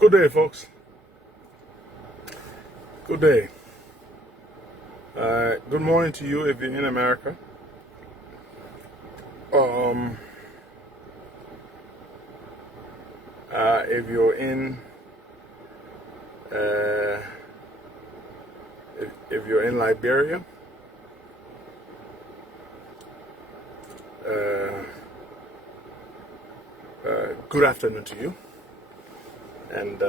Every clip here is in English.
Good day, folks. Good day. Good morning to you if you're in America. If you're in, if you're in Liberia, good afternoon to you. And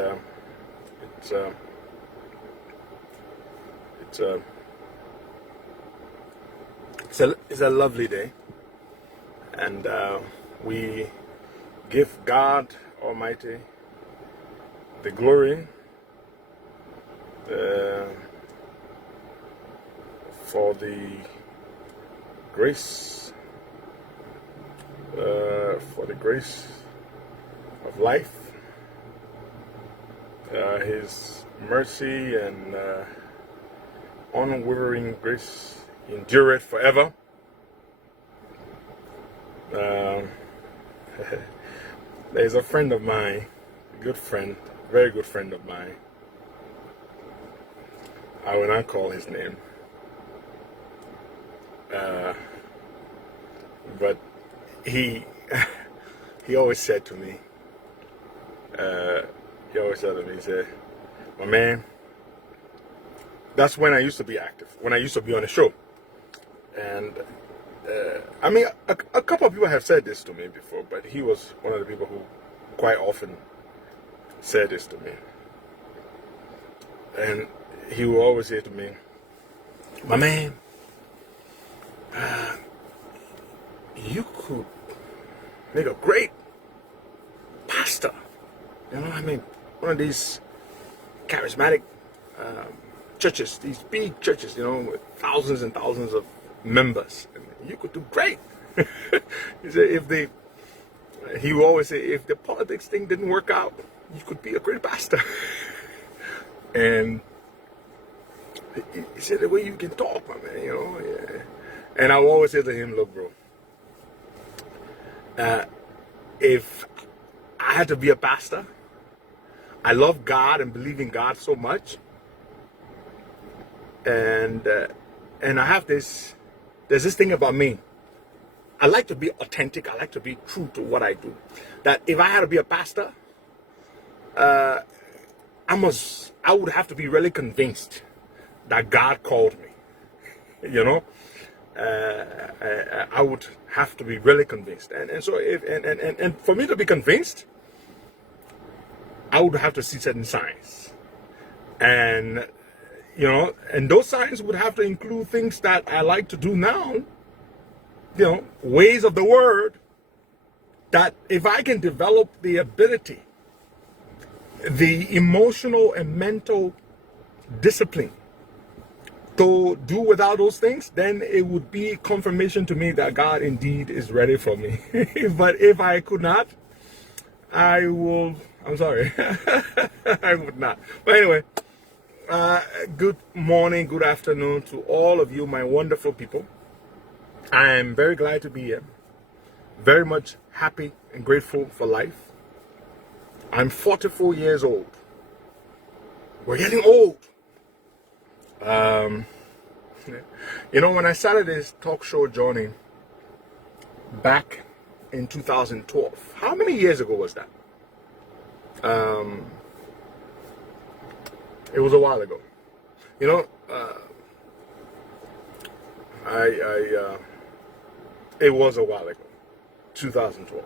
it's a lovely day, and we give God Almighty the glory for the grace of life, His mercy and unwavering grace endureth forever. There's a friend of mine, a good friend, very good friend of mine. I will not call his name, but he always said to me, he said, "My man," that's when I used to be active, when I used to be on the show. And I mean, a couple of people have said this to me before, but he was one of the people who quite often said this to me. And he will always say to me, "My man, you could make a great pastor. You know, I mean, one of these charismatic churches, these big churches, you know, with thousands and thousands of members. And you could do great." He said, he will always say, if the politics thing didn't work out, you could be a great pastor. And he said, the way you can talk, my man, you know. Yeah. And I will always say to him, look, bro, if I had to be a pastor, I love God and believe in God so much. And I have there's this thing about me. I like to be authentic. I like to be true to what I do. That if I had to be a pastor, I would have to be really convinced that God called me. You know, I would have to be really convinced. And so and for me to be convinced, I would have to see certain signs. And you know, and those signs would have to include things that I like to do now, you know, ways of the word, that if I can develop the ability, the emotional and mental discipline to do without those things, then it would be confirmation to me that God indeed is ready for me. But if I could not, I'm sorry, I would not. But anyway, good morning, good afternoon to all of you, my wonderful people. I am very glad to be here. Very much happy and grateful for life. I'm 44 years old. We're getting old. You know, when I started this talk show journey back in 2012, how many years ago was that? It was a while ago. You know, it was a while ago, 2012.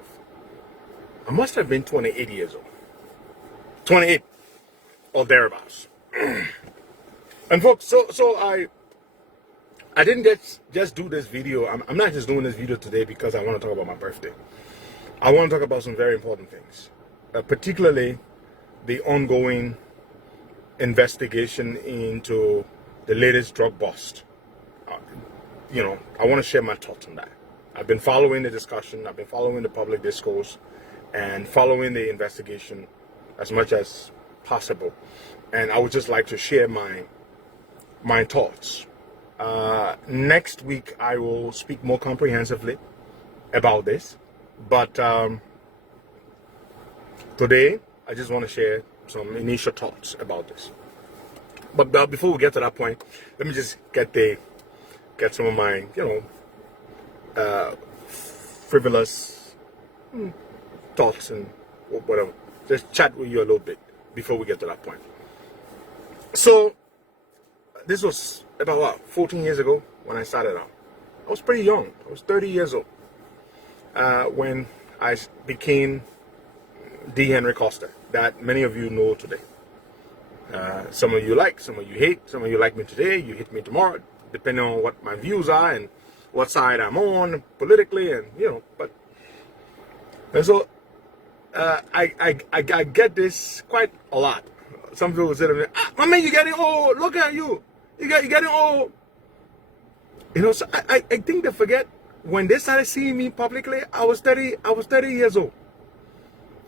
I must have been 28 years old. 28 or thereabouts. And folks, so I didn't just do this video. I'm not just doing this video today because I want to talk about my birthday. I want to talk about some very important things, particularly the ongoing investigation into the latest drug bust. You know, I want to share my thoughts on that. I've been following the discussion, I've been following the public discourse, and following the investigation as much as possible. And I would just like to share my thoughts. Next week, I will speak more comprehensively about this. But today, I just want to share some initial thoughts about this. But before we get to that point, let me just get some of my, frivolous thoughts and whatever. Just chat with you a little bit before we get to that point. So, this was about 14 years ago when I started out. I was pretty young. I was 30 years old when I became D. Henry Costa, that many of you know today. Some of you like, some of you hate, some of you like me today, you hate me tomorrow, depending on what my views are and what side I'm on politically, and and so I get this quite a lot. Some people say to me, my man, you're getting old, look at you, you're getting old. So I think they forget when they started seeing me publicly, I was 30 years old.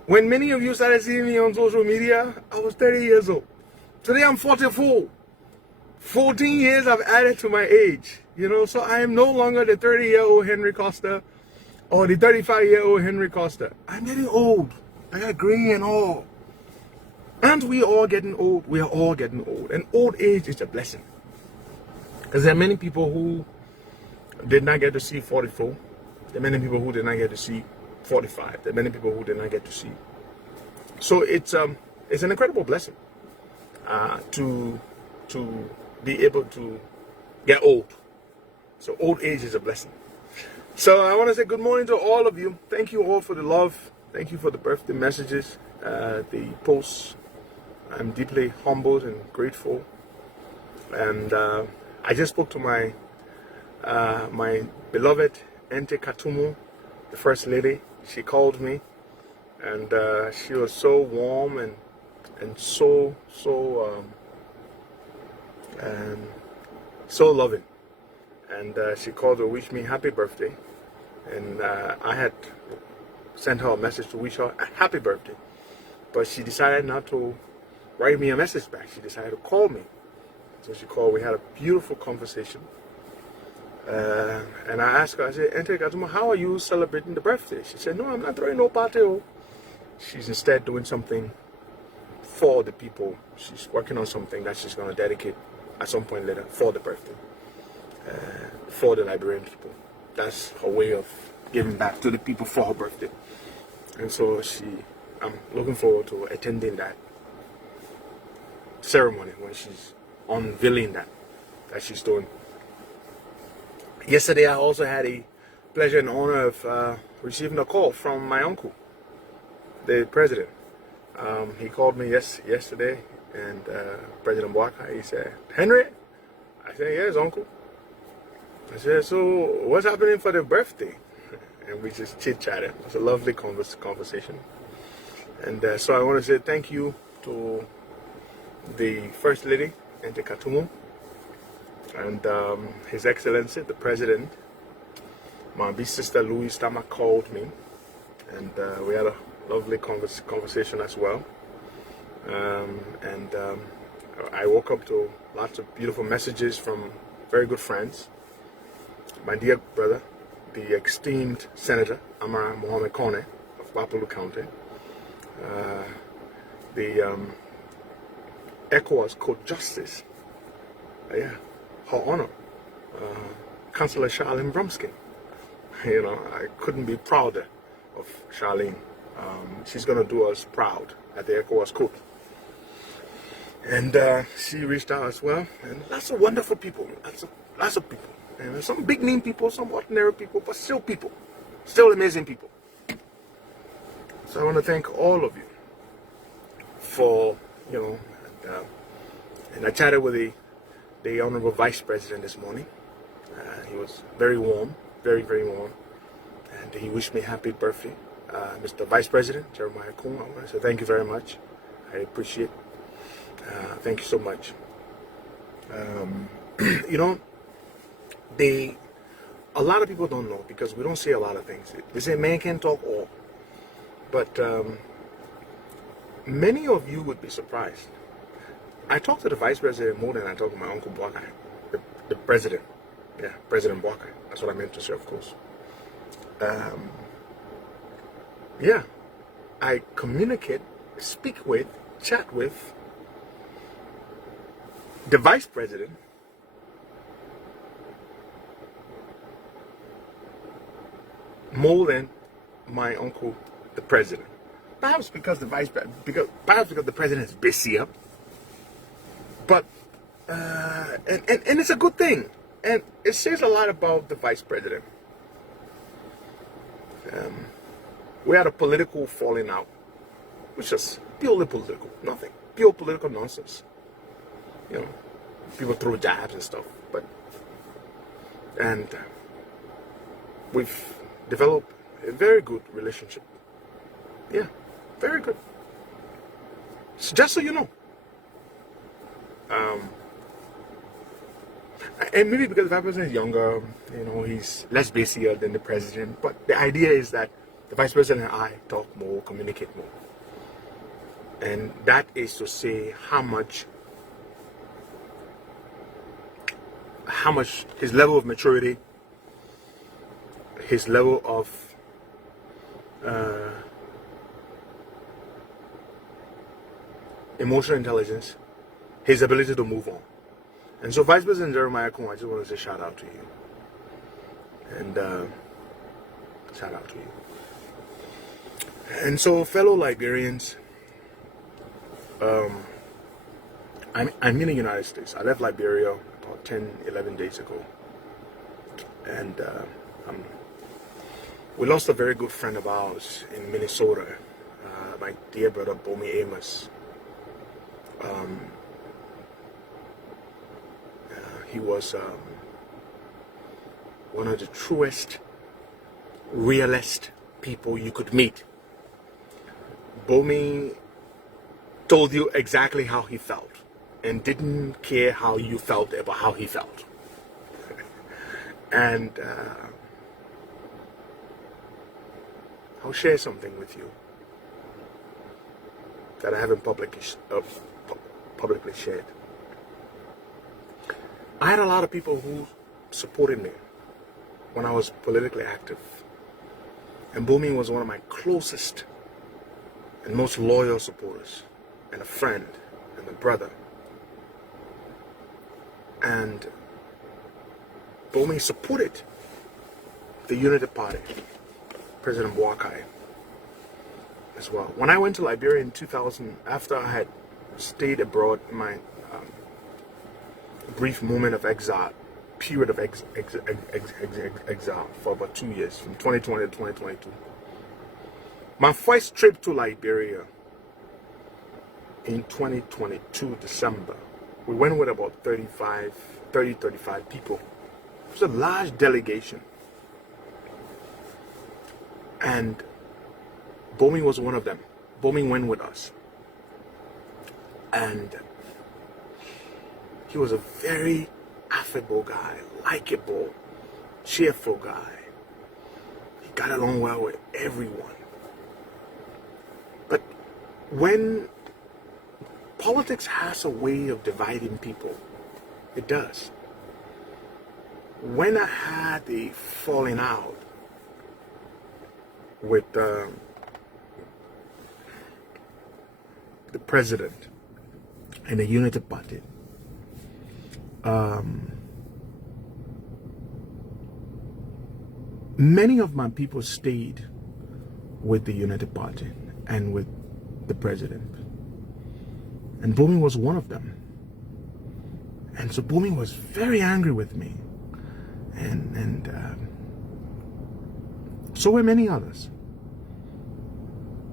When many of you started seeing me on social media, I was 30 years old. Today I'm 44. 14 years I've added to my age. So I am no longer the 30-year-old Henry Costa or the 35-year-old Henry Costa. I'm getting old. I got gray and all. Aren't we all getting old? We are all getting old. And old age is a blessing. Because there are many people who did not get to see 44. There are many people who did not get to see 45. There are many people who did not get to see. So it's an incredible blessing to be able to get old. So old age is a blessing. So I want to say good morning to all of you. Thank you all for the love. Thank you for the birthday messages, the posts. I'm deeply humbled and grateful. And I just spoke to my beloved Ente Katumu, the First Lady. She called me, and she was so warm and so loving. And she called to wish me happy birthday. And I had sent her a message to wish her a happy birthday. But she decided not to write me a message back. She decided to call me. So she called. We had a beautiful conversation. And I asked her, I said, Ente Katuma, how are you celebrating the birthday? She said, no, I'm not throwing no party. She's instead doing something for the people. She's working on something that she's going to dedicate at some point later for the birthday, for the Liberian people. That's her way of giving back to the people for her birthday. And so I'm looking forward to attending that ceremony when she's unveiling that she's doing. Yesterday, I also had a pleasure and honor of receiving a call from my uncle, the president. He called me yesterday, and President Bwaka, he said, Henry? I said, yes, uncle. I said, so what's happening for the birthday? And we just chit-chatted. It was a lovely conversation. And so I want to say thank you to the First Lady, Ente Katumu, and His Excellency, the President. My big sister Louise Tama called me, and we had a lovely conversation as well. I woke up to lots of beautiful messages from very good friends. My dear brother, the esteemed Senator Amara Mohammed Kone of Bapulu County, the ECOWAS Court Justice, her honor, Councillor Charlene Brumskin. I couldn't be prouder of Charlene. She's going to do us proud at the ECOWAS Court. And she reached out as well, and lots of wonderful people, lots of people. And some big name people, some ordinary people, but still people, still amazing people. So I want to thank all of you for, and I chatted with the Honorable Vice President this morning. He was very warm, very, very warm, and he wished me happy birthday. Mr. Vice President Jeremiah Kung, I want to say thank you very much. I appreciate. Thank you so much. A lot of people don't know because we don't say a lot of things. They say man can talk all, but many of you would be surprised. I talk to the Vice President more than I talk to my Uncle Bwaka, the President. Yeah, President Bwaka. That's what I meant to say, of course. I communicate, speak with chat with the vice president more than my uncle, the president. Perhaps because perhaps because the president is busier. But and it's a good thing, and it says a lot about the vice president. We had a political falling out, which is purely political, nothing, pure political nonsense. You know, people throw jabs and stuff, and we've developed a very good relationship. Yeah, very good. So just so you know. And maybe because the vice president is younger, you know, he's less busier than the president. But the idea is that the vice president and I talk more, communicate more. And that is to say how much his level of maturity, his level of emotional intelligence, his ability to move on. And so, Vice President Jeremiah Kun, I just want to say shout out to you. And shout out to you. And so, fellow Liberians, I'm in the United States. I left Liberia about 10, 11 days ago. And we lost a very good friend of ours in Minnesota, my dear brother Bomi Amos. He was one of the truest, realest people you could meet. Bomi told you exactly how he felt and didn't care how you felt about how he felt. And I'll share something with you that I haven't publicly shared. I had a lot of people who supported me when I was politically active. And Bomi was one of my closest and most loyal supporters, and a friend, and a brother. And Bomi supported the Unity Party, President Boakai, as well. When I went to Liberia in 2000, after I had stayed abroad in my brief moment of exile, period of exile for about 2 years, from 2020 to 2022. My first trip to Liberia in 2022, December, we went with about 35 people. It was a large delegation. And Bomi was one of them. Bomi went with us. And he was a very affable guy, likable, cheerful guy. He got along well with everyone. But when politics has a way of dividing people, it does. When I had the falling out with the president and the Unity Party, many of my people stayed with the Unity Party and with the president. And Bomi was one of them. And so Bomi was very angry with me. And so were many others.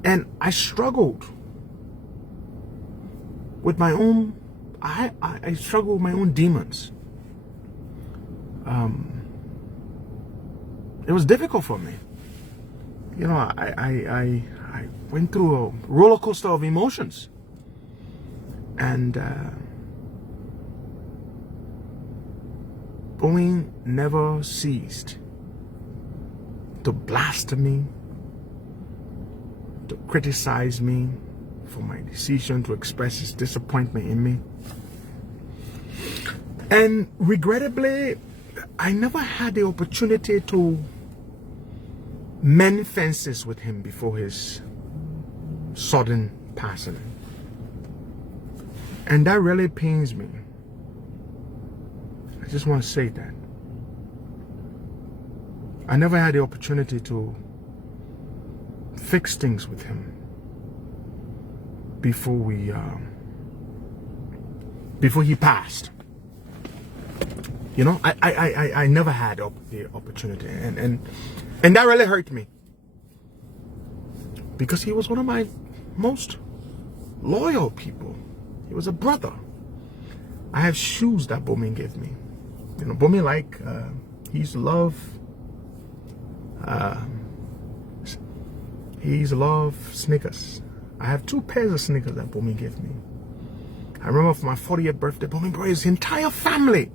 And I struggled with my own, I struggled with my own demons. It was difficult for me. You know, I went through a roller coaster of emotions. And Bomi never ceased to blaspheme me, to criticize me for my decision to express his disappointment in me. And regrettably, I never had the opportunity to mend fences with him before his sudden passing. And that really pains me. I just want to say that. I never had the opportunity to fix things with him before he passed. You know, I never had the opportunity, and that really hurt me, because he was one of my most loyal people. He was a brother. I have shoes that Bomin gave me. You know, Bomin he used to love. He used to love sneakers. I have 2 pairs of sneakers that Bomin gave me. I remember for my 40th birthday, Bomin brought his entire family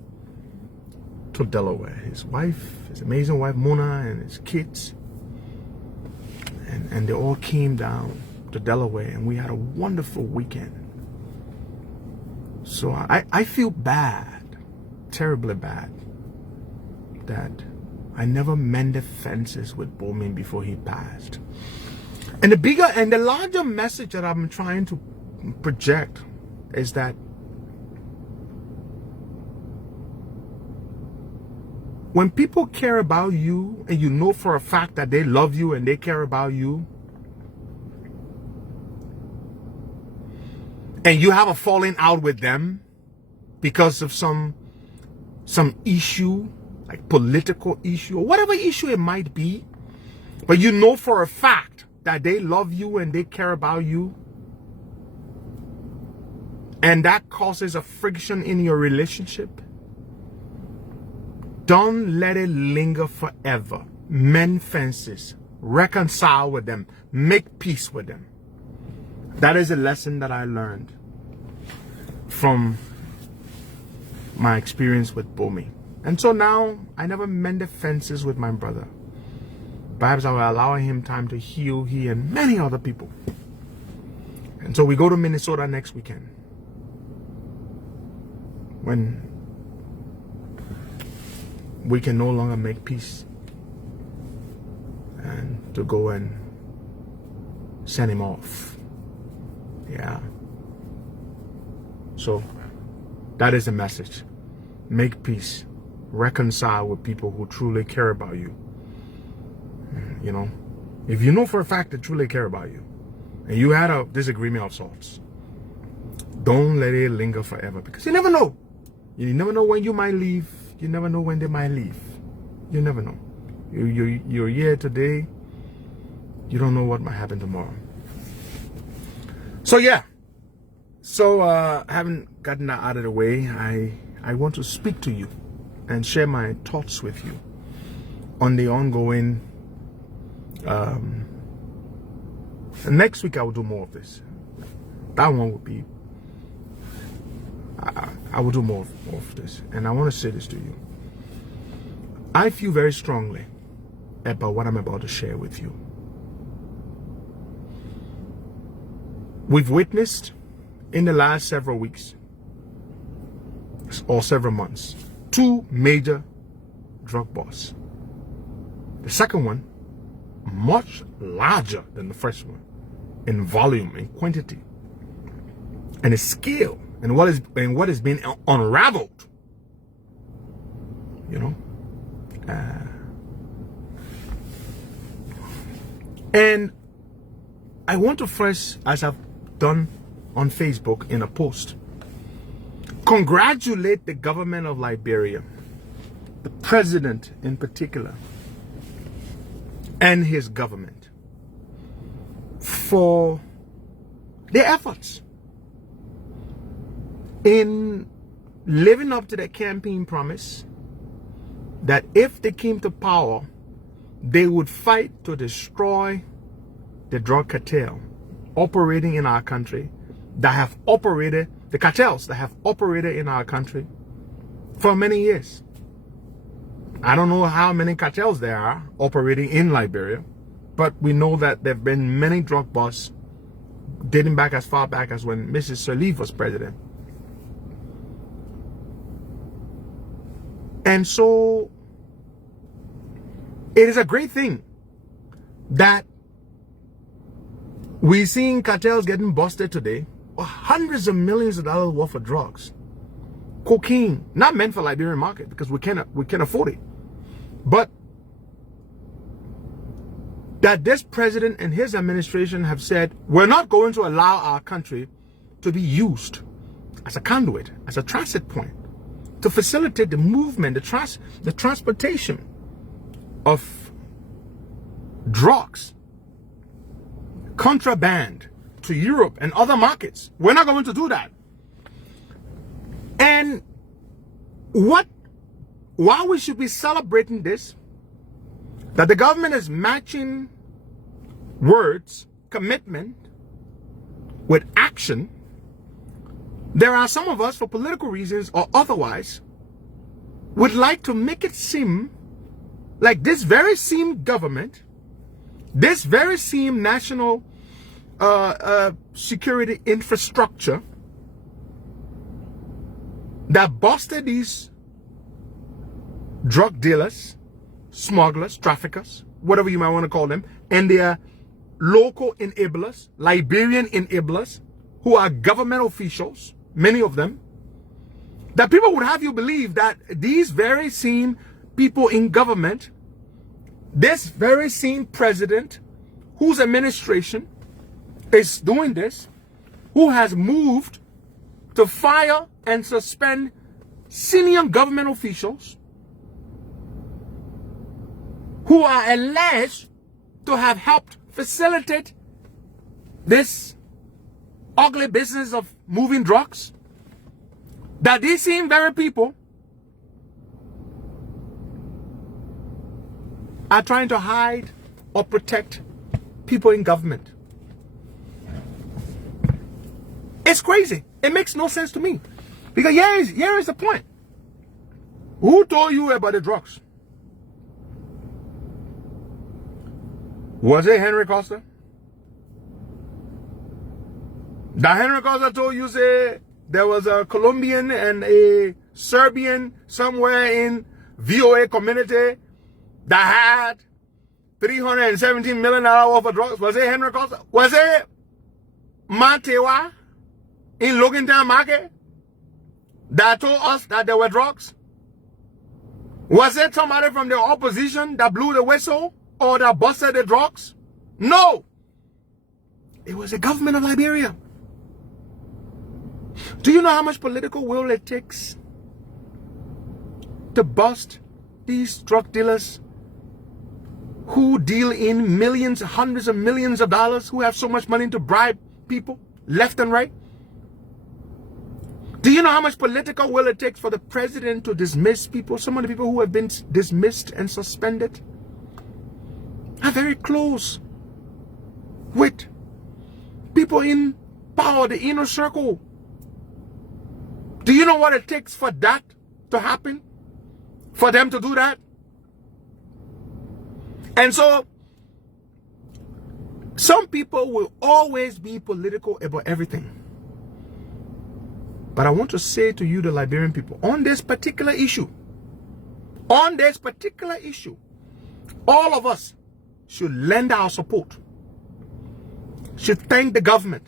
to Delaware. His wife, his amazing wife Mona, and his kids. And they all came down to Delaware, and we had a wonderful weekend. So I feel bad, terribly bad, that I never mended fences with Bomin before he passed. And the bigger and the larger message that I'm trying to project is that when people care about you, and you know for a fact that they love you and they care about you, and you have a falling out with them because of some issue, like political issue or whatever issue it might be, but you know for a fact that they love you and they care about you, and that causes a friction in your relationship, don't let it linger forever. Mend fences, reconcile with them, make peace with them. That is a lesson that I learned from my experience with Bomi. And so now I never mended fences with my brother. Perhaps I will allow him time to heal, he and many other people. And so we go to Minnesota next weekend, when we can no longer make peace, and to go and send him off. Yeah. So that is the message. Make peace. Reconcile with people who truly care about you. You know, if you know for a fact they truly care about you, and you had a disagreement of sorts, don't let it linger forever, because you never know. You never know when you might leave. You never know when they might leave. You never know. You're here today. You don't know what might happen tomorrow. So yeah. So having gotten that out of the way, I want to speak to you and share my thoughts with you on the ongoing. Next week I will do more of this. That one will be. I will do more of this, and I want to say this to you. I feel very strongly about what I'm about to share with you. We've witnessed in the last several weeks or several months 2 major drug busts. The second one much larger than the first one in volume, in quantity, and its scale, and what is being unraveled. You know, and I want to first, as I've done on Facebook in a post, congratulate the government of Liberia, the president in particular, and his government for their efforts in living up to their campaign promise that if they came to power, they would fight to destroy the drug cartel operating in our country, that have operated, the cartels that have operated in our country for many years. I don't know how many cartels there are operating in Liberia, but we know that there have been many drug busts dating back as far back as when Mrs. Sirleaf was president. And so it is a great thing that we're seeing cartels getting busted today, hundreds of millions of dollars worth of drugs. Cocaine, not meant for Liberian market because we can't afford it. But that this president and his administration have said, we're not going to allow our country to be used as a conduit, as a transit point, to facilitate the movement, the transportation of drugs, contraband to Europe and other markets. We're not going to do that. And why we should be celebrating this, that the government is matching words, commitment with action. There are some of us, for political reasons or otherwise, would like to make it seem like this very same government, this very same national security infrastructure that busted these drug dealers, smugglers, traffickers, whatever you might want to call them, and their local enablers, Liberian enablers, who are government officials, many of them, that people would have you believe that these very same people in government, this very same president, whose administration is doing this, who has moved to fire and suspend senior government officials who are alleged to have helped facilitate this ugly business of moving drugs, that these same very people are trying to hide or protect people in government. It's crazy. It makes no sense to me. Because here is the point. Who told you about the drugs? Was it Henry Costa? That Henry Costa told you, say, there was a Colombian and a Serbian somewhere in VOA community that had $317 million worth of drugs? Was it Henry Costa? Was it Matewa in Logantown Market that told us that there were drugs? Was it somebody from the opposition that blew the whistle or that busted the drugs? No. It was the government of Liberia. Do you know how much political will it takes to bust these drug dealers who deal in millions, hundreds of millions of dollars, who have so much money to bribe people left and right? Do you know how much political will it takes for the president to dismiss people? Some of the people who have been dismissed and suspended are very close with people in power, the inner circle. Do you know what it takes for that to happen? For them to do that? And so, some people will always be political about everything. But I want to say to you, the Liberian people, on this particular issue, all of us should lend our support, should thank the government,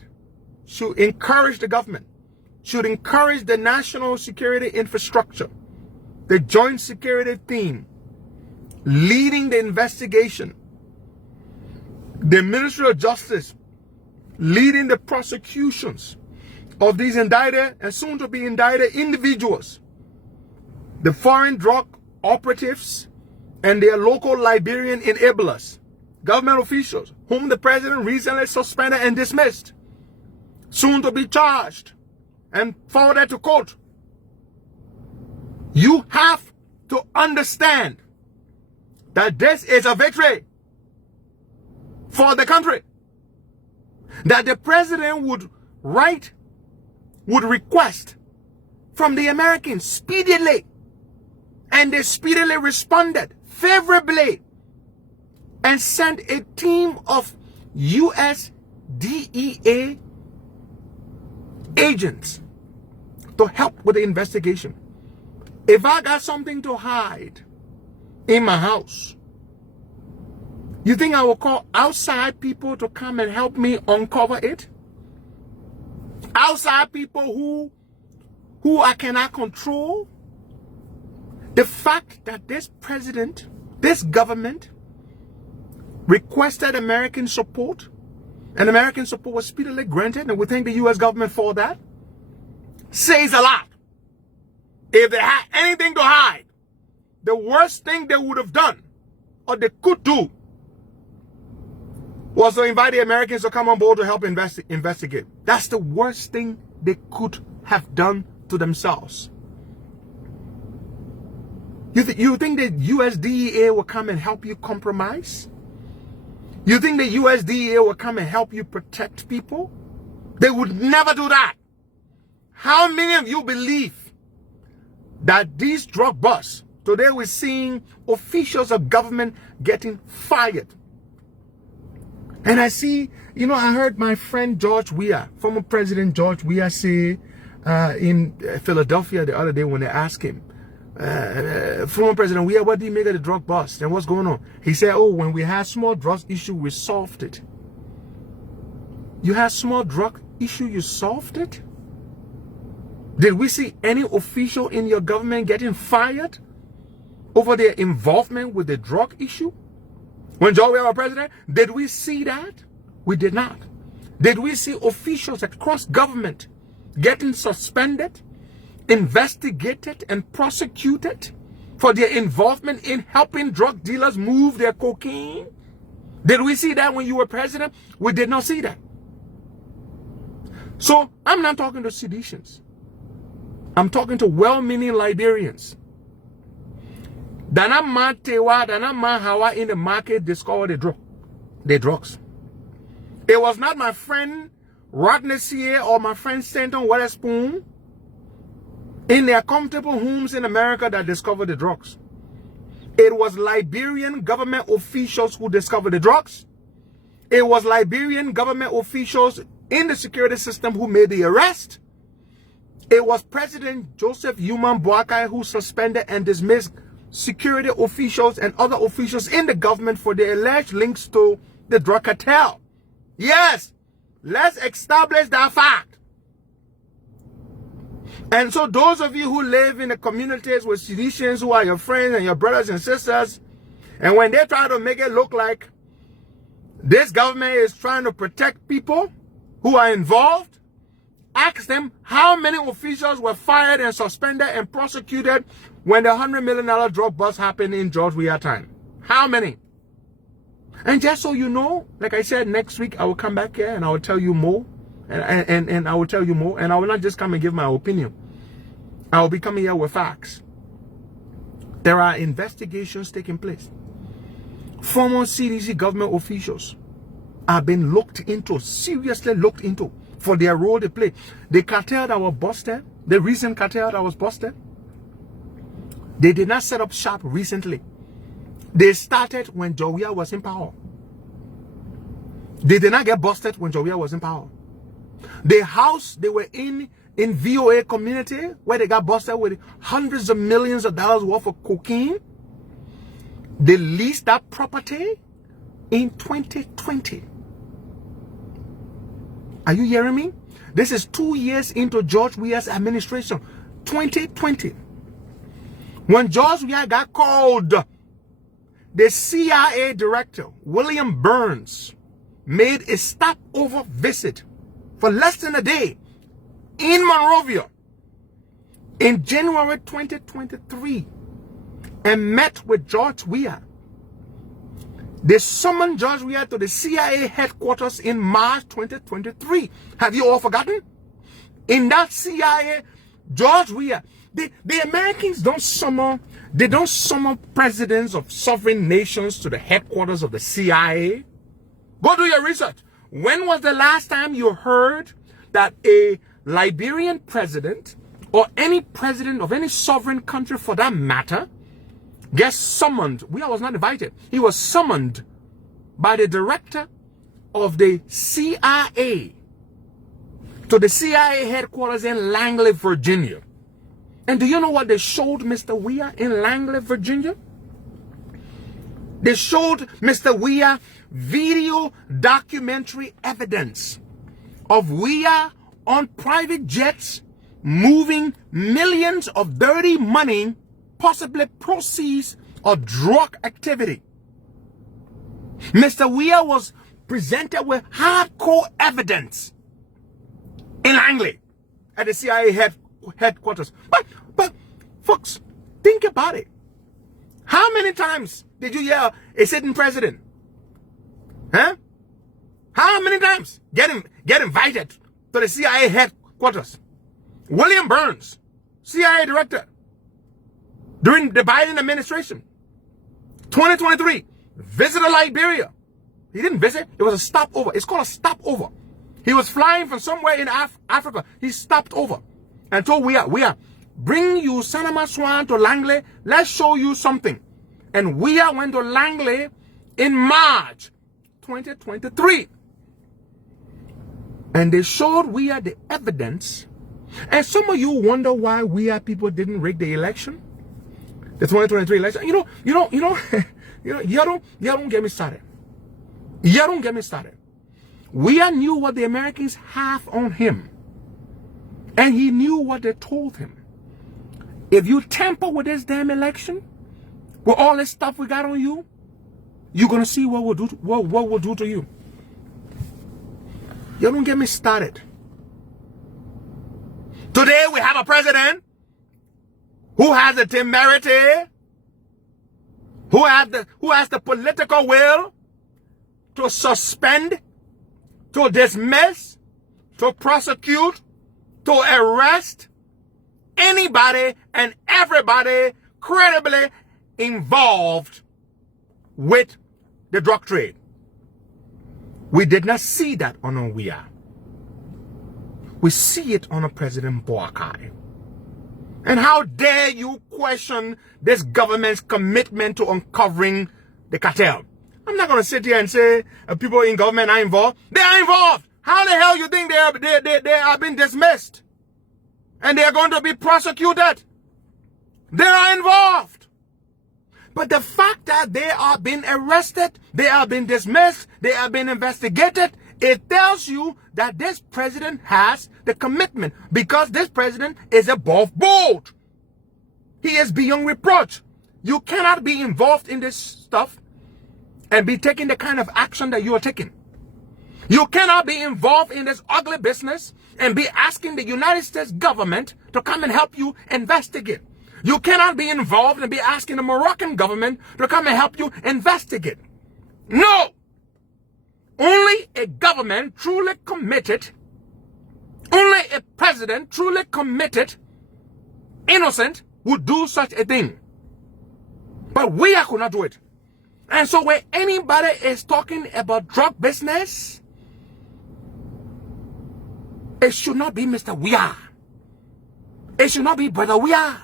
should encourage the government, should encourage the national security infrastructure, the joint security team leading the investigation, the Ministry of Justice leading the prosecutions of these indicted and soon to be indicted individuals, the foreign drug operatives and their local Liberian enablers, government officials whom the president recently suspended and dismissed, soon to be charged and forwarded to court. You have to understand that this is a victory for the country. That the president would request from the Americans speedily, and they speedily responded favorably and sent a team of US DEA agents to help with the investigation. If I got something to hide in my house, you think I will call outside people to come and help me uncover it? outside people who I cannot control. The fact that this president, this government, requested American support, and American support was speedily granted, and we thank the U.S. government for that, says a lot. If they had anything to hide, the worst thing they would have done, or they could do, was to invite the Americans to come on board to help investigate. That's the worst thing they could have done to themselves. You think the USDA will come and help you compromise? You think the USDA will come and help you protect people? They would never do that. How many of you believe that these drug busts, today we're seeing officials of government getting fired? And I see, I heard my friend George Weah, former President George Weah, say in Philadelphia the other day when they asked him, former President Weah, what do you make of the drug bust and what's going on? He said, oh, when we had small drug issue, we solved it. You had small drug issue, you solved it? Did we see any official in your government getting fired over their involvement with the drug issue? When George Weah was president, did we see that? We did not. Did we see officials across government getting suspended, investigated, and prosecuted for their involvement in helping drug dealers move their cocaine? Did we see that when you were president? We did not see that. So I'm not talking to seditions. I'm talking to well-meaning Liberians. Dana Matewa, Dana Mahawa in the market discovered the drugs. It was not my friend Rodney C.A. or my friend Stanton Weatherspoon in their comfortable homes in America that discovered the drugs. It was Liberian government officials who discovered the drugs. It was Liberian government officials in the security system who made the arrest. It was President Joseph Yuman Boakai who suspended and dismissed security officials and other officials in the government for their alleged links to the drug cartel. Yes, let's establish that fact. And so those of you who live in the communities with seditions who are your friends and your brothers and sisters, and when they try to make it look like this government is trying to protect people who are involved, ask them how many officials were fired and suspended and prosecuted when the $100 million drug bust happened in George Weah time. How many? And just so you know, like I said, next week I will come back here and I will tell you more. And I will tell you more. And I will not just come and give my opinion. I will be coming here with facts. There are investigations taking place. Former CDC government officials are being looked into, seriously looked into, for their role they play. The cartel that was busted, the recent cartel that was busted, they did not set up shop recently. They started when George Weah was in power. They did not get busted when George Weah was in power. The house they were in VOA community, where they got busted with hundreds of millions of dollars worth of cocaine, they leased that property in 2020. Are you hearing me? This is 2 years into George Weah's administration. 2020. When George Weah got called, the CIA director, William Burns, made a stopover visit for less than a day in Monrovia in January 2023 and met with George Weah. They summoned George Weah to the CIA headquarters in March 2023. Have you all forgotten? In that CIA, George Weah, the Americans don't summon presidents of sovereign nations to the headquarters of the CIA. Go do your research. When was the last time you heard that a Liberian president or any president of any sovereign country for that matter gets summoned? Weah was not invited. He was summoned by the director of the CIA to the CIA headquarters in Langley, Virginia. And do you know what they showed Mr. Weah in Langley, Virginia? They showed Mr. Weah video documentary evidence of Weah on private jets, moving millions of dirty money, possibly proceeds of drug activity. Mr. Weah was presented with hardcore evidence in Langley at the CIA headquarters. But folks, think about it. How many times did you hear a sitting president? Huh? How many times get invited to the CIA headquarters? William Burns, CIA director, during the Biden administration, 2023, visited Liberia. He didn't visit, it was a stopover. It's called a stopover. He was flying from somewhere in Africa. He stopped over and told Weah, bring you Sanama Swan to Langley. Let's show you something. And Weah went to Langley in March 2023. And they showed Weah the evidence. And some of you wonder why Weah people didn't rig the election, the 2023 election. Y'all don't get me started. Y'all don't get me started. Weah knew what the Americans have on him, and he knew what they told him. If you tamper with this damn election, with all this stuff we got on you, you're gonna see what we'll do. What we'll do to you. Y'all don't get me started. Today we have a president who has the temerity, who has the political will to suspend, to dismiss, to prosecute, to arrest anybody and everybody credibly involved with the drug trade. We did not see that on Weah. We see it on a President Boakai. And how dare you question this government's commitment to uncovering the cartel? I'm not going to sit here and say people in government are involved. They are involved. How the hell you think they are being dismissed? And they are going to be prosecuted? They are involved. But the fact that they are being arrested, they are being dismissed, they are being investigated, it tells you that this president has the commitment, because this president is above board. He is beyond reproach. You cannot be involved in this stuff and be taking the kind of action that you are taking. You cannot be involved in this ugly business and be asking the United States government to come and help you investigate. You cannot be involved and be asking the Moroccan government to come and help you investigate. No! Only a government truly committed, only a president truly committed, innocent, would do such a thing. But we could not do it. And so when anybody is talking about drug business, it should not be Mr. Weah. It should not be Brother Weah.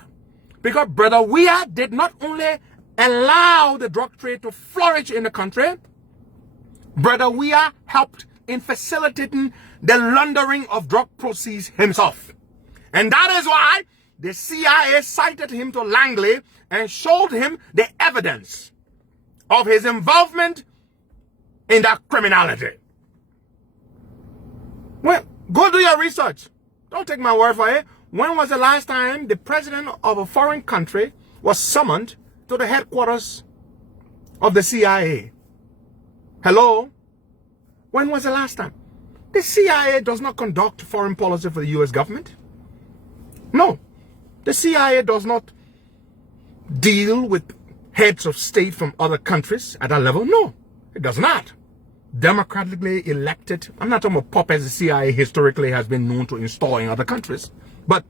Because Brother Weah did not only allow the drug trade to flourish in the country, Brother Weah helped in facilitating the laundering of drug proceeds himself. And that is why the CIA cited him to Langley and showed him the evidence of his involvement in that criminality. Well, go do your research. Don't take my word for it. When was the last time the president of a foreign country was summoned to the headquarters of the CIA? Hello? When was the last time? The CIA does not conduct foreign policy for the US government. No. The CIA does not deal with heads of state from other countries at that level. No, it does not. Democratically elected, I'm not talking about puppets the CIA historically has been known to install in other countries, but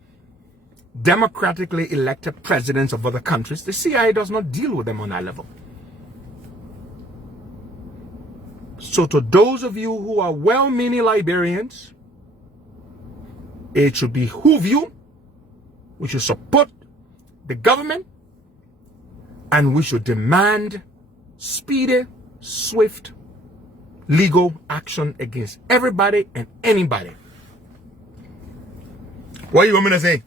democratically elected presidents of other countries, the CIA does not deal with them on that level. So to those of you who are well-meaning Liberians, it should behoove you, we should support the government, and we should demand speedy, swift, legal action against everybody and anybody. What do you want me to say?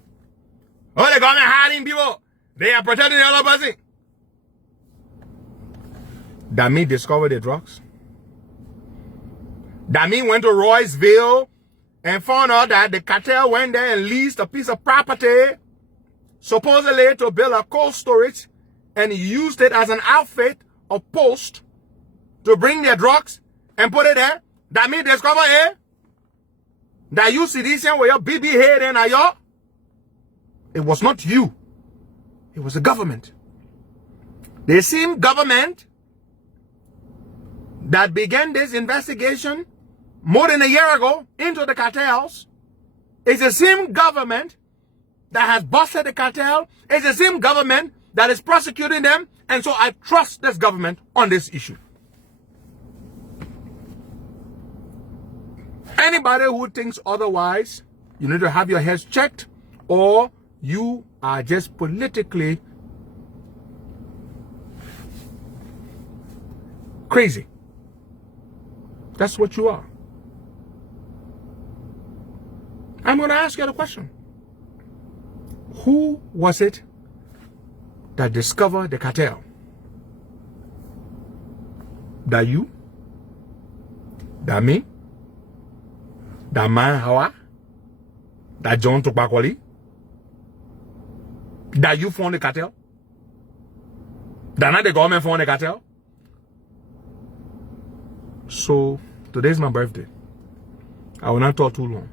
Oh, the government hiding people. They are protecting the other person. That mean discover the drugs? That mean went to Royceville and found out that the cartel went there and leased a piece of property, supposedly to build a cold storage, and used it as an outfit or post to bring their drugs and put it there. That means discover here that you citizen with your BB head and y'all. It was not you. It was the government. The same government that began this investigation more than a year ago into the cartels is the same government that has busted the cartel. It's the same government that is prosecuting them. And so I trust this government on this issue. Anybody who thinks otherwise, you need to have your heads checked, or you are just politically crazy. That's what you are. I'm going to ask you the question. Who was it that discovered the cartel? That you? That me? That man Hawa? That John Tupakwali? That you found the cartel? That not the government found the cartel? So, today's my birthday. I will not talk too long.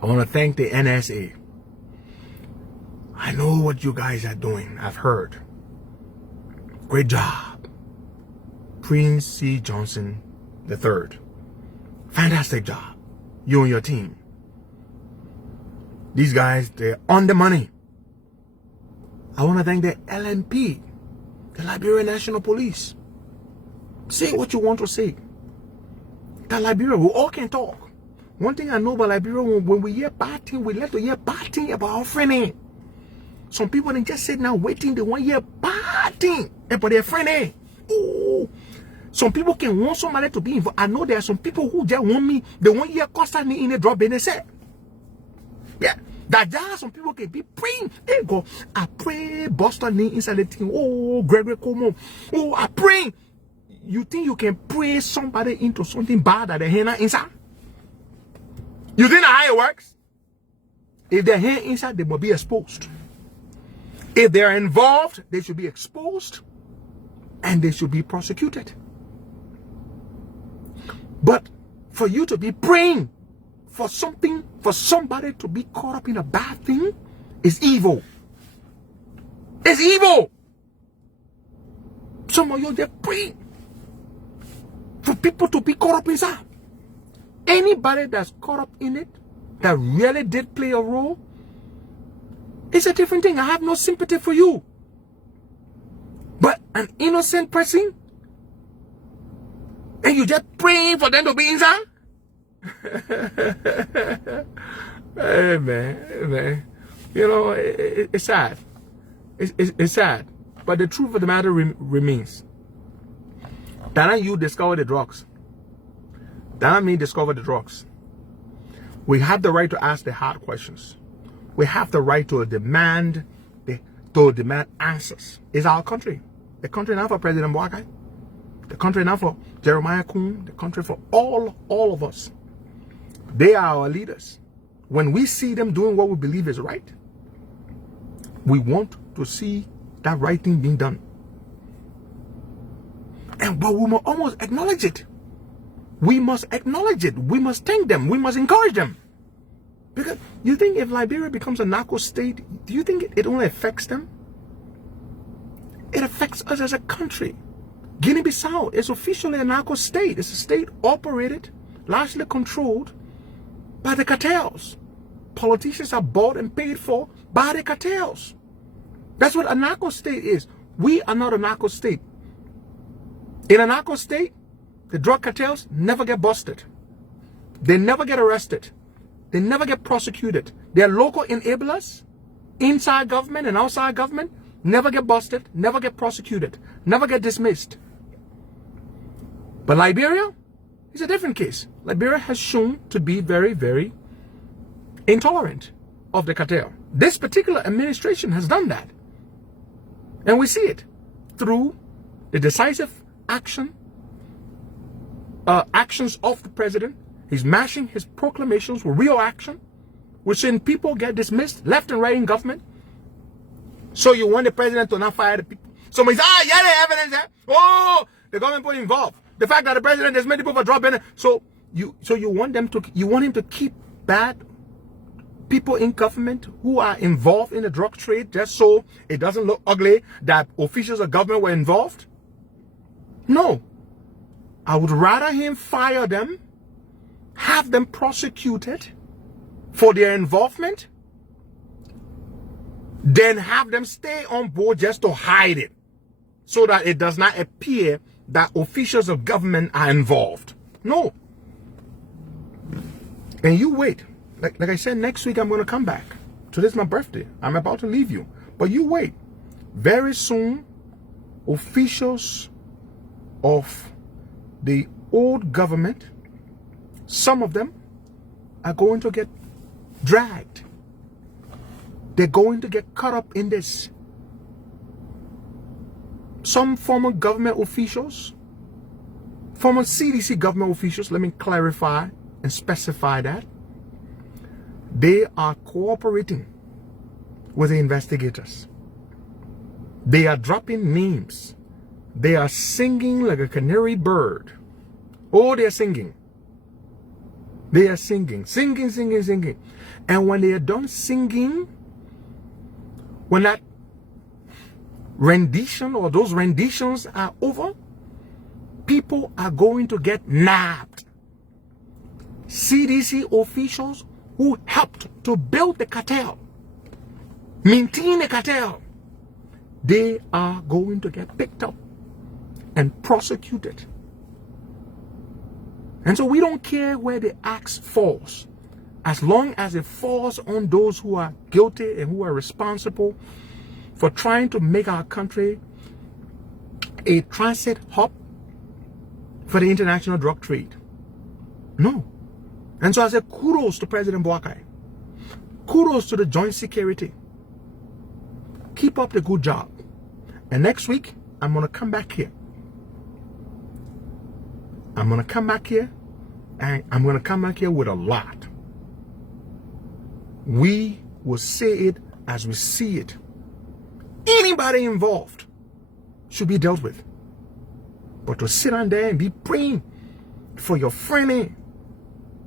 I want to thank the NSA. I know what you guys are doing. I've heard. Great job. Prince C. Johnson III. Fantastic job. You and your team. These guys, they're on the money. I want to thank the LNP, the Liberia National Police. Say what you want to say. That Liberia, we all can talk. One thing I know about Liberia, when we hear bad thing, we like to hear bad thing about our friend. Some people they just sit now waiting, they want to hear bad thing about their friend. Oh, some people can want somebody to be involved. I know there are some people who just want me, they want to hear Costa in a drop in the set. Yeah. That there are some people can be praying. Hey God, I pray Boston inside the thing. Oh, Gregory Como. Oh, I pray. You think you can pray somebody into something bad that the henna inside? You think that's how it works? If they're here inside, they must be exposed. If they're involved, they should be exposed and they should be prosecuted. But for you to be praying for something, for somebody to be caught up in a bad thing, is evil. It's evil. Some of you, they're praying for people to be caught up inside. Anybody that's caught up in it, that really did play a role, it's a different thing. I have no sympathy for you. But an innocent person, and you just praying for them to be inside? Hey man. You know, it's sad. It's sad. But the truth of the matter remains. That you discover the drugs. That means discover the drugs. We have the right to ask the hard questions. We have the right to demand answers. It's our country. The country not for President Boakai. The country not for Jeremiah Kuhn. The country for all of us. They are our leaders. When we see them doing what we believe is right, we want to see that right thing being done. But we must almost acknowledge it. We must acknowledge it. We must thank them. We must encourage them. Because you think if Liberia becomes a narco state, do you think it only affects them? It affects us as a country. Guinea-Bissau is officially a narco state. It's a state operated, largely controlled by the cartels. Politicians are bought and paid for by the cartels. That's what a narco state is. We are not a narco state. In a narco state, the drug cartels never get busted. They never get arrested. They never get prosecuted. Their local enablers, inside government and outside government, never get busted, never get prosecuted, never get dismissed. But Liberia is a different case. Liberia has shown to be very, very intolerant of the cartel. This particular administration has done that. And we see it through the decisive actions of the president He's mashing his proclamations with real action. We're seeing people get dismissed left and right in government. So you want the president to not fire the people? Somebody says, yeah, the evidence there. Oh, the government put involved. The fact that the president has made people for dropping it. So you want him to keep bad people in government who are involved in the drug trade just so it doesn't look ugly that officials of government were involved? No. I would rather him fire them, have them prosecuted for their involvement, than have them stay on board just to hide it so that it does not appear that officials of government are involved. No. And you wait. Like I said, next week I'm going to come back. Today's my birthday. I'm about to leave you. But you wait. Very soon, officials of the old government, some of them are going to get dragged. They're going to get caught up in this. Some former government officials, former CDC government officials, let me clarify and specify that, they are cooperating with the investigators. They are dropping names. They are singing like a canary bird. Oh, they're singing. They are singing. And when they are done singing, when that rendition or those renditions are over, people are going to get nabbed. CDC officials who helped to build the cartel, maintain the cartel, they are going to get picked up and prosecuted. And so we don't care where the axe falls, as long as it falls on those who are guilty and who are responsible for trying to make our country a transit hub for the international drug trade. No. And so I say kudos to President Boakai. Kudos to the Joint Security. Keep up the good job. And next week, I'm going to come back here. I'm going to come back here, and I'm going to come back here with a lot. We will say it as we see it. Anybody involved should be dealt with. But to sit on there and be praying for your friend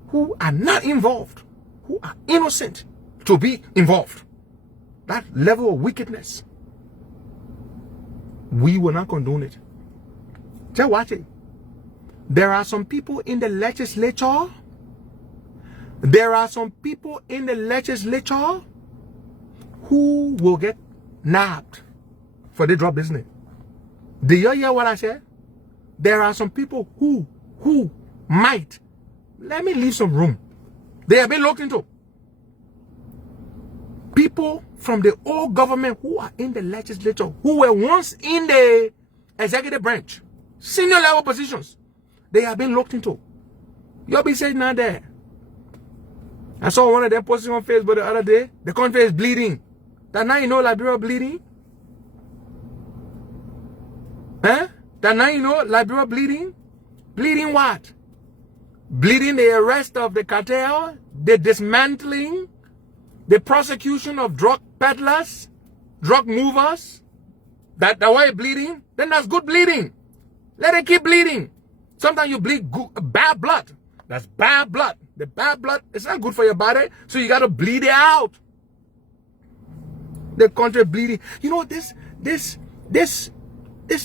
who are not involved, who are innocent, to be involved, that level of wickedness, we will not condone it. Just watch it. There are some people in the legislature. Who will get nabbed for the drug business. Do you hear what I said? There are some people who might. Let me leave some room. They have been looked into. People from the old government who are in the legislature, who were once in the executive branch, senior level positions, they have been looked into. You'll be saying not there. I saw one of them posting on Facebook the other day. The country is bleeding. That now you know Liberia bleeding? Huh? That now you know Liberia bleeding? Bleeding what? Bleeding the arrest of the cartel, the dismantling, the prosecution of drug peddlers, drug movers. That why bleeding? Then that's good bleeding. Let it keep bleeding. Sometimes you bleed bad blood. That's bad blood. The bad blood is not good for your body, so you got to bleed it out. The country bleeding. You know, this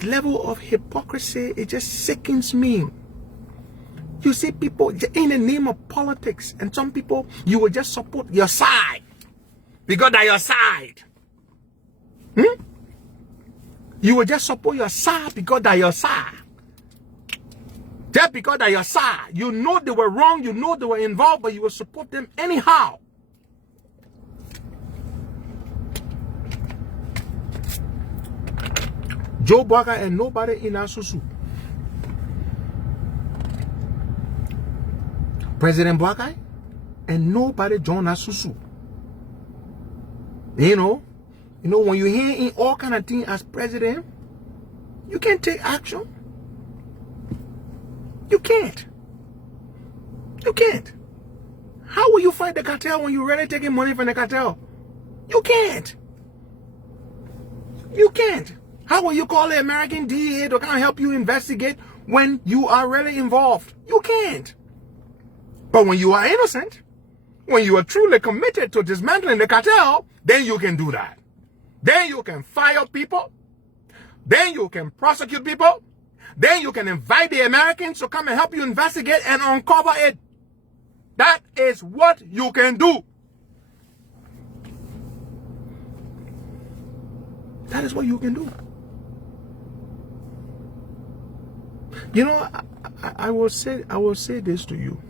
level of hypocrisy, it just sickens me. You see people in the name of politics, and some people, you will just support your side because they're your side. You will just support your side because they're your side. Just because they're your side. You know they were wrong, you know they were involved, but you will support them anyhow. Joe Barker and nobody in Asusu. President Boakai and nobody John Asusu. You know, when you hear in all kind of things as president, you can't take action. You can't. You can't. How will you fight the cartel when you're really taking money from the cartel? You can't. You can't. How will you call the American DEA to come help you investigate when you are really involved? You can't. But when you are innocent, when you are truly committed to dismantling the cartel, then you can do that. Then you can fire people. Then you can prosecute people. Then you can invite the Americans to come and help you investigate and uncover it. That is what you can do. That is what you can do. You know, I will say this to you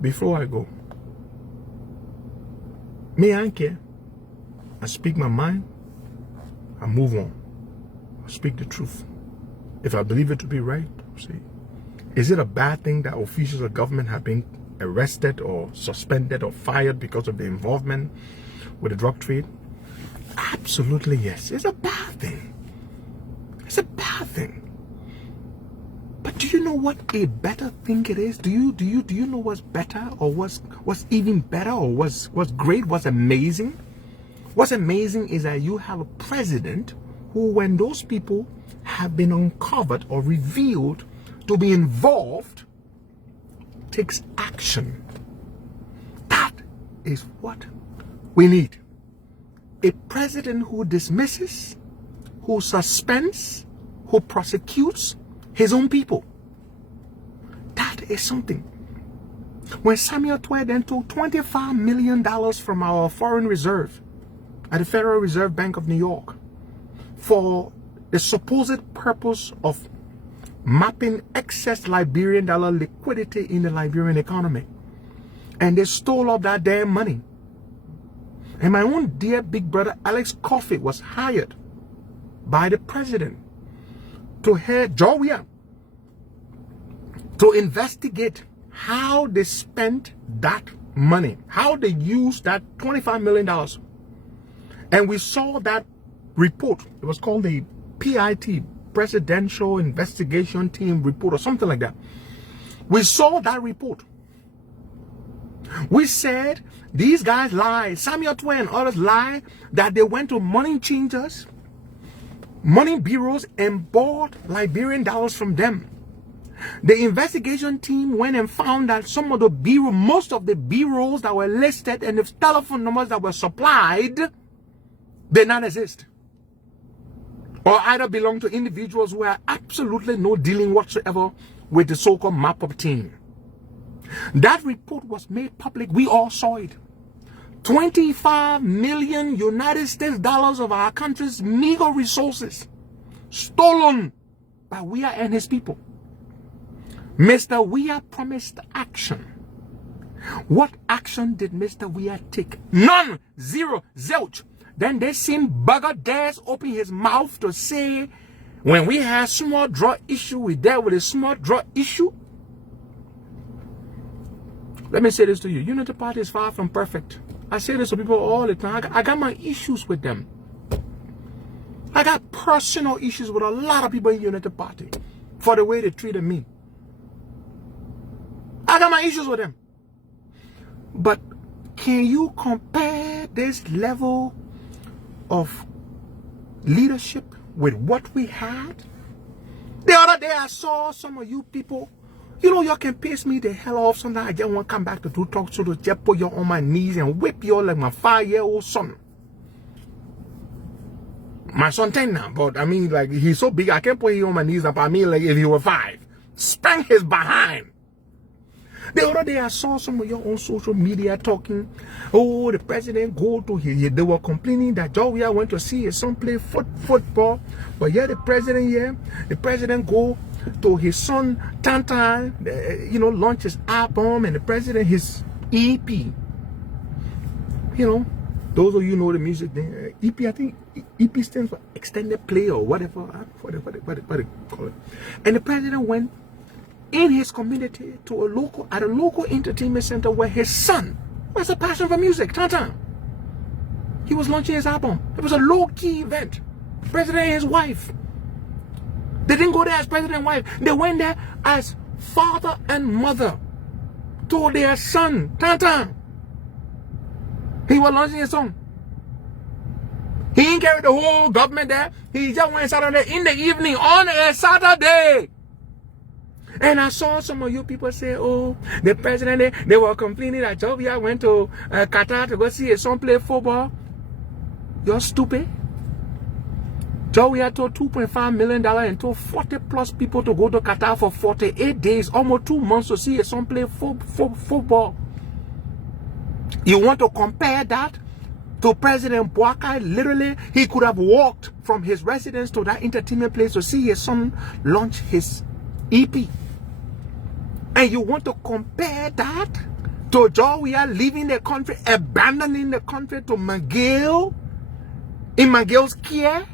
before I go. Me, I care. I speak my mind. I move on. I speak the truth. If I believe it to be right, see. Is it a bad thing that officials of government have been arrested or suspended or fired because of their involvement with the drug trade? Absolutely yes. It's a bad thing. It's a bad thing. But do you know what a better thing it is? Do you know what's better, or what's even better, or what's great, what's amazing? What's amazing is that you have a president who, when those people have been uncovered or revealed to be involved, takes action. That is what we need. A president who dismisses, who suspends, who prosecutes his own people. That is something. When Samuel Twe then took $25 million from our foreign reserve at the Federal Reserve Bank of New York for the supposed purpose of mapping excess Liberian dollar liquidity in the Liberian economy, and they stole up that damn money. And my own dear big brother Alex Coffey was hired by the president to head Georgia to investigate how they spent that money, how they used that $25 million. And we saw that report. It was called the PIT, Presidential Investigation Team Report, or something like that. We saw that report. We said these guys lie. Samuel Twe and others lie that they went to money changers, money bureaus, and bought Liberian dollars from them. The investigation team went and found that some of the bureaus, most of the bureaus that were listed and the telephone numbers that were supplied did not exist, or either belong to individuals who had absolutely no dealing whatsoever with the so-called map-up team. That report was made public. We all saw it. 25 million United States dollars of our country's meager resources stolen by Weah and his people. Mr. Weah promised action. What action did Mr. Weah take? None. Zero. Zilch. Then they seen Bugger dares open his mouth to say, when we had small drug issue, we dealt with a small drug issue. Let me say this to you. Unity Party is far from perfect. I say this to people all the time. I got my issues with them. I got personal issues with a lot of people in Unity Party for the way they treated me. I got my issues with them. But can you compare this level of leadership with what we had? The other day I saw some of you people, you know, y'all can piss me the hell off. Sometimes I just want to come back to do Talkshow to just put you on my knees and whip you like my 5-year-old son. My son 10 now, but I mean, like, he's so big I can't put him on my knees. But I mean, like, if he were 5, spank his behind. The other day I saw some of your on social media talking, oh, the president go to his, they were complaining that Georgia went to see his son play football, but yeah, the president go to his son Tantan, you know, launch his album, and the president his EP. You know, those of you know the music thing, EP, I think EP stands for extended play or whatever, what they call it. And the president went in his community to a local entertainment center where his son, who has a passion for music, Tantan, he was launching his album. It was a low-key event. President and his wife. They didn't go there as president and wife. They went there as father and mother to their son, Tantan. He was launching a song. He didn't carry the whole government there. He just went Saturday in the evening on a Saturday. And I saw some of you people say, oh, the president, they were complaining that Jovia went to Qatar to go see his son play football. You're stupid. Jovia told $2.5 million and told 40 plus people to go to Qatar for 48 days, almost 2 months to see his son play football. You want to compare that to President Boakai? Literally, he could have walked from his residence to that entertainment place to see his son launch his EP. And you want to compare that to Jovia leaving the country, abandoning the country to McGill, in McGill's care,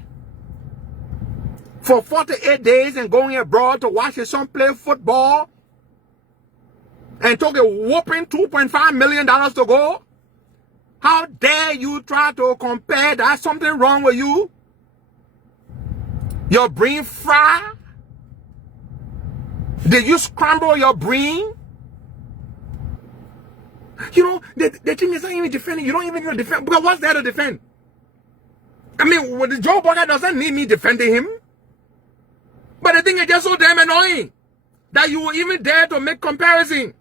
for 48 days and going abroad to watch his son play football and took a whopping $2.5 million to go? How dare you try to compare that? Something wrong with you? Your brain fried? Did you scramble your brain? You know, the thing is not even defending. You don't even need to defend. Because what's there to defend? I mean, Joe Biden doesn't need me defending him. But the thing is just so damn annoying that you will even dare to make comparison.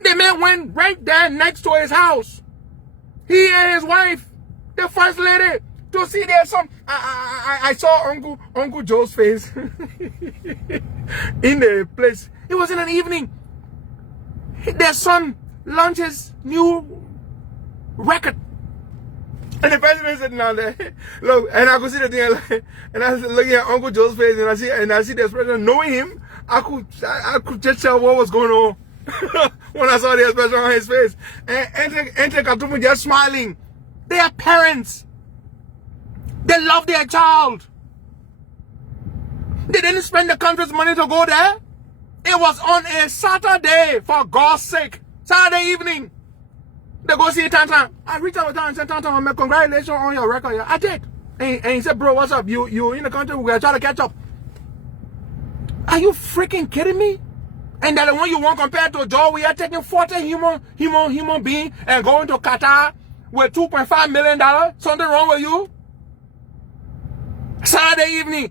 The man went right there next to his house. He and his wife, the first lady, to see their son. I saw Uncle Joe's face in the place. It was in an evening. Their son launches new record. And the president sitting down there. Look, and I could see the thing, and I was looking at Uncle Joe's face, and I see the expression. Knowing him, I could just tell what was going on when I saw the expression on his face. And Katumu just smiling. They are parents. They love their child. They didn't spend the country's money to go there. It was on a Saturday, for God's sake. Saturday evening. They go see Tantan. I reached out to Tantan and said, Tantan, congratulations on your record. I did. And he said, bro, what's up? You in the country? We're trying to catch up. Are you freaking kidding me? And that the one you want compared to Joe, we are taking 40 human beings and going to Qatar with $2.5 million. Something wrong with you? Saturday evening,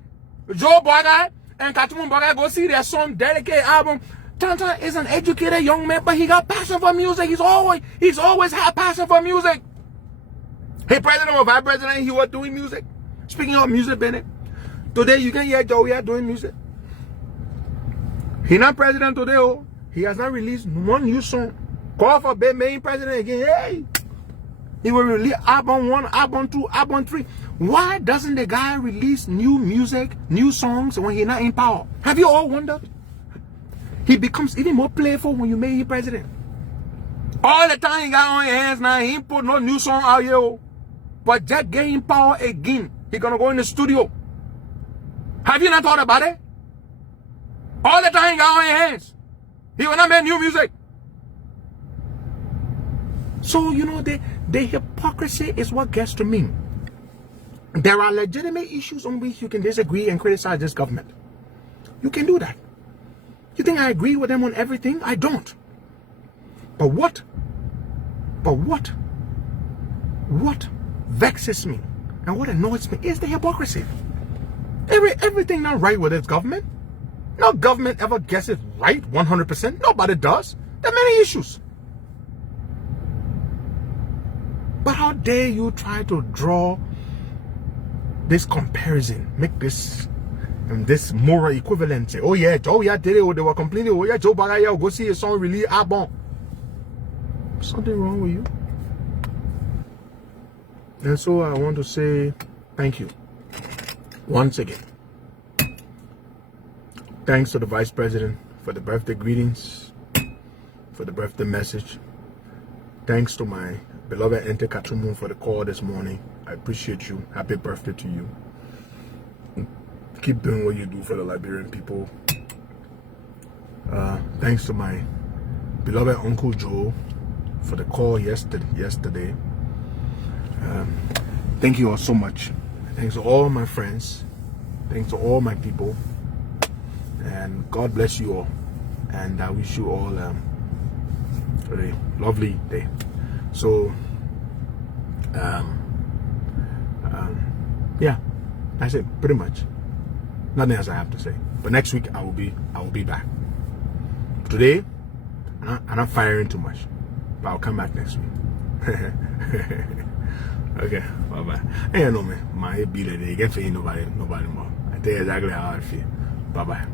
Joe Boakai and Katumu Boakai go see their son dedicated album. Tantan is an educated young man, but he got passion for music. He's always had passion for music. Hey, president or vice president, he was doing music. Speaking of music, Bennett, today you can hear Joe doing music. He not president today, oh. He has not released one new song. Call for main president again. Hey, he will release album 1, album 2, album 3. Why doesn't the guy release new music, new songs when he's not in power? Have you all wondered? He becomes even more playful when you make him president. All the time he got on his hands now, he ain't put no new song out here. But just get him power again. He gonna go in the studio. Have you not thought about it? All the time he got on his hands. He will not make new music. So, you know, the hypocrisy is what gets to me. There are legitimate issues on which you can disagree and criticize this government. You can do that. You think I agree with them on everything? I don't. But what vexes me and what annoys me is the hypocrisy. Everything not right with this government. No government ever gets it right 100%. Nobody does. There are many issues. But how dare you try to draw this comparison, make this moral equivalency? Oh yeah, Joe, yeah, did it. Or they were complaining. Oh yeah, Joe Bagaya, go see his song release album. Something wrong with you? And so I want to say thank you once again. Thanks to the Vice President for the birthday greetings, for the birthday message. Thanks to my beloved Ente Katumu for the call this morning. I appreciate you. Happy birthday to you. Keep doing what you do for the Liberian people. Thanks to my beloved Uncle Joe for the call yesterday. Thank you all so much. Thanks to all my friends. Thanks to all my people. And God bless you all. and I wish you all a lovely day. So yeah, that's it pretty much. Nothing else I have to say. But next week I will be back. Today I'm not firing too much, but I'll come back next week. Okay, bye bye. Hey, no man, my be like they get for nobody more. I tell you exactly how I feel. Bye bye.